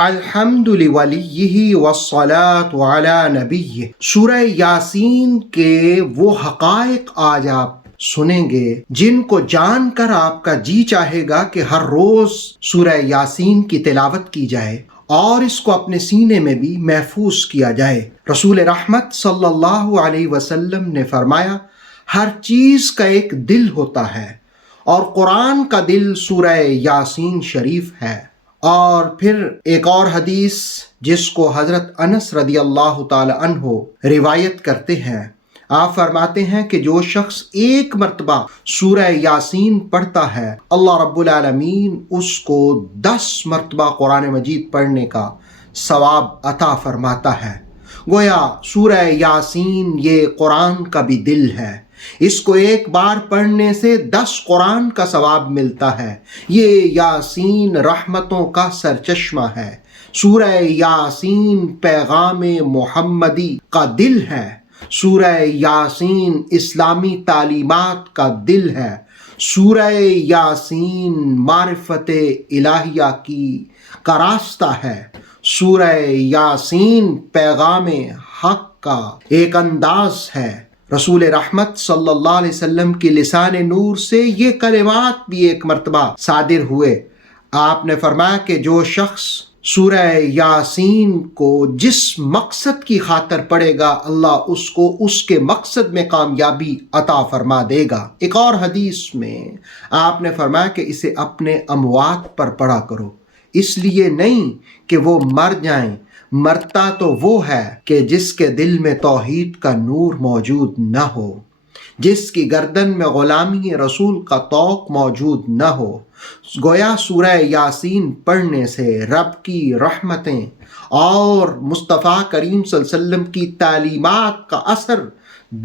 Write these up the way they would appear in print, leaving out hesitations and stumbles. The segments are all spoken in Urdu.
الحمد لولیہ والصلاۃ علی نبیہ۔ سورہ یاسین کے وہ حقائق آج آپ سنیں گے جن کو جان کر آپ کا جی چاہے گا کہ ہر روز سورہ یاسین کی تلاوت کی جائے اور اس کو اپنے سینے میں بھی محفوظ کیا جائے۔ رسول رحمت صلی اللہ علیہ وسلم نے فرمایا، ہر چیز کا ایک دل ہوتا ہے اور قرآن کا دل سورہ یاسین شریف ہے۔ اور پھر ایک اور حدیث جس کو حضرت انس رضی اللہ تعالی عنہ روایت کرتے ہیں، آپ فرماتے ہیں کہ جو شخص ایک مرتبہ سورہ یاسین پڑھتا ہے، اللہ رب العالمین اس کو 10 مرتبہ قرآن مجید پڑھنے کا ثواب عطا فرماتا ہے۔ گویا سورہ یاسین یہ قرآن کا بھی دل ہے، اس کو ایک بار پڑھنے سے 10 قرآن کا ثواب ملتا ہے۔ یہ یاسین رحمتوں کا سرچشمہ ہے۔ سورہ یاسین پیغام محمدی کا دل ہے۔ سورہ یاسین اسلامی تعلیمات کا دل ہے۔ سورہ یاسین معرفت الہیہ کا راستہ ہے۔ سورہ یاسین پیغام حق کا ایک انداز ہے۔ رسول رحمت صلی اللہ علیہ وسلم کی لسان نور سے یہ کلمات بھی ایک مرتبہ صادر ہوئے۔ آپ نے فرمایا کہ جو شخص سورہ یاسین کو جس مقصد کی خاطر پڑھے گا، اللہ اس کو اس کے مقصد میں کامیابی عطا فرما دے گا۔ ایک اور حدیث میں آپ نے فرمایا کہ اسے اپنے اموات پر پڑھا کرو، اس لیے نہیں کہ وہ مر جائیں، مرتا تو وہ ہے کہ جس کے دل میں توحید کا نور موجود نہ ہو، جس کی گردن میں غلامی رسول کا طوق موجود نہ ہو۔ گویا سورہ یاسین پڑھنے سے رب کی رحمتیں اور مصطفیٰ کریم صلی اللہ علیہ وسلم کی تعلیمات کا اثر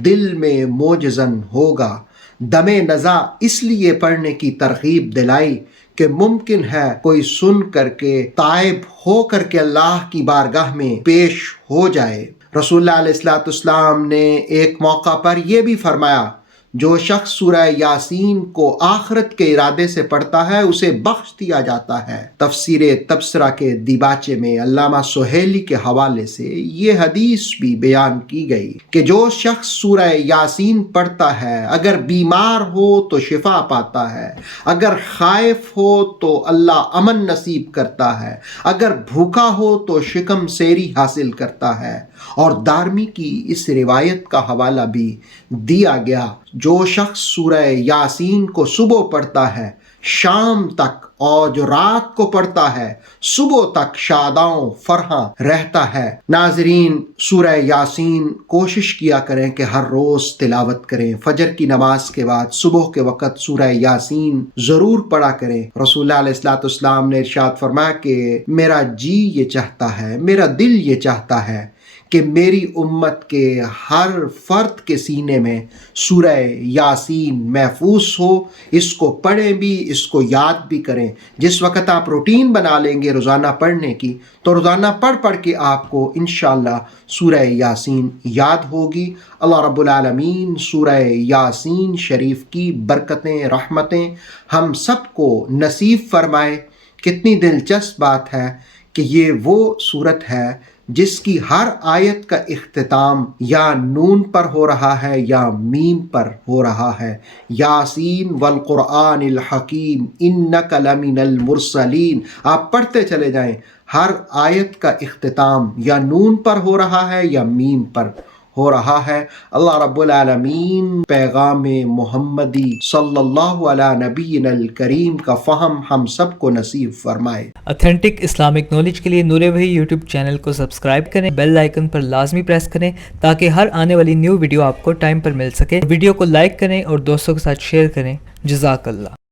دل میں موجزن ہوگا۔ دم نزا اس لیے پڑھنے کی ترغیب دلائی کہ ممکن ہے کوئی سن کر کے تائب ہو کر کے اللہ کی بارگاہ میں پیش ہو جائے۔ رسول اللہ علیہ الصلوۃ والسلام نے ایک موقع پر یہ بھی فرمایا، جو شخص سورہ یاسین کو آخرت کے ارادے سے پڑھتا ہے اسے بخش دیا جاتا ہے۔ تفسیر تبصرہ کے دیباچے میں علامہ سہیلی کے حوالے سے یہ حدیث بھی بیان کی گئی کہ جو شخص سورہ یاسین پڑھتا ہے، اگر بیمار ہو تو شفا پاتا ہے، اگر خائف ہو تو اللہ امن نصیب کرتا ہے، اگر بھوکا ہو تو شکم سیری حاصل کرتا ہے۔ اور دارمی کی اس روایت کا حوالہ بھی دیا گیا، جو شخص سورہ یاسین کو صبح پڑھتا ہے شام تک، اور جو رات کو پڑھتا ہے صبح تک شاداں فرحاں رہتا ہے۔ ناظرین، سورہ یاسین کوشش کیا کریں کہ ہر روز تلاوت کریں۔ فجر کی نماز کے بعد صبح کے وقت سورہ یاسین ضرور پڑھا کریں۔ رسول اللہ علیہ الصلوۃ والسلام نے ارشاد فرمایا کہ میرا جی یہ چاہتا ہے، میرا دل یہ چاہتا ہے کہ میری امت کے ہر فرد کے سینے میں سورہ یاسین محفوظ ہو، اس کو پڑھیں بھی، اس کو یاد بھی کریں۔ جس وقت آپ روٹین بنا لیں گے روزانہ پڑھنے کی، تو روزانہ پڑھ کے آپ کو انشاءاللہ سورہ یاسین یاد ہوگی۔ اللہ رب العالمین سورہ یاسین شریف کی برکتیں، رحمتیں ہم سب کو نصیب فرمائے۔ کتنی دلچسپ بات ہے کہ یہ وہ صورت ہے جس کی ہر آیت کا اختتام یا نون پر ہو رہا ہے یا میم پر ہو رہا ہے۔ یاسین والقرآن الحکیم انک لمن المرسلین، آپ پڑھتے چلے جائیں، ہر آیت کا اختتام یا نون پر ہو رہا ہے یا میم پر ہو رہا ہے۔ اللہ رب العالمین پیغام محمدی صلی اللہ علیہ نبینا الکریم کا فہم ہم سب کو نصیب فرمائے۔ اتھینٹک اسلامک نالج کے لیے نور وحی یوٹیوب چینل کو سبسکرائب کریں، بیل آئیکن پر لازمی پریس کریں تاکہ ہر آنے والی نیو ویڈیو آپ کو ٹائم پر مل سکے۔ ویڈیو کو لائک کریں اور دوستوں کے ساتھ شیئر کریں۔ جزاک اللہ۔